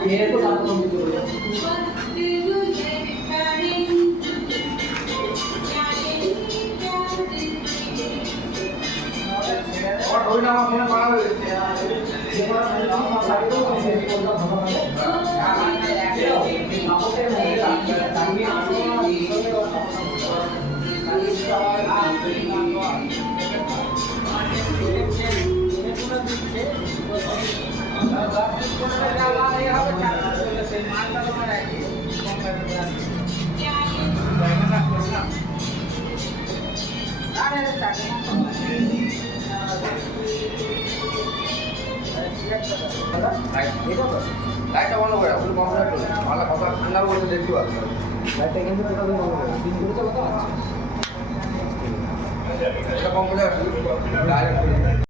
মেরে তো তার কমপ্লিট করে দাও। ওই না আমার ফোনে মারা হয়ে গেছে। লাইটটা বন্ধ করে আপনি বন্ধ করে ভালো কথা ঠান্ডা বসে দেখতে পাচ্ছেন লাইটটা কিন্তু টোটালি বন্ধ করে দিন করে তো কথা আছে এটা কম করে ডাইরেক্ট